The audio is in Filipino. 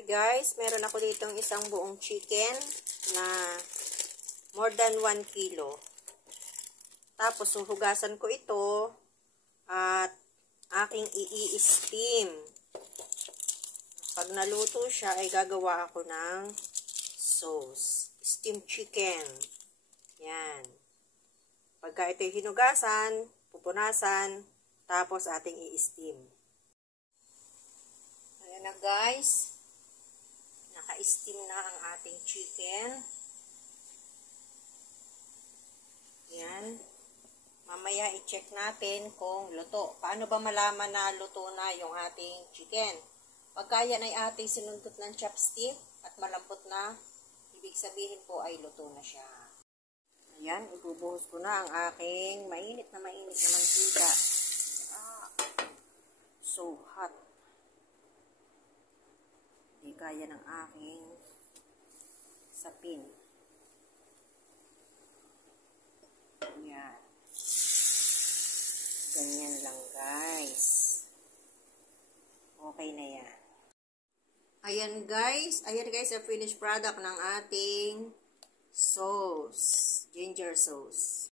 Hi guys, meron ako ditong isang buong chicken na more than 1 kilo. Tapos huhugasan ko ito at aking i-steam. Pag naluto siya ay gagawa ako ng sauce. Steamed chicken. Yan. Pagka ito hinugasan, pupunasan, tapos ating i-steam. Ayan na guys. Naka-steam na ang ating chicken. Yan. Mamaya i-check natin kung luto. Paano ba malaman na luto na yung ating chicken? Pagka yan ay ating sinundot ng chopstick at malambot na, ibig sabihin po ay luto na siya. Ayan, ibubuhos ko na ang aking mainit na mantika. So hot. Hindi kaya ng aking sapin. Ayan. Ganyan lang guys. Okay na yan. Ayan guys, ang finished product ng ating sauce. Ginger sauce.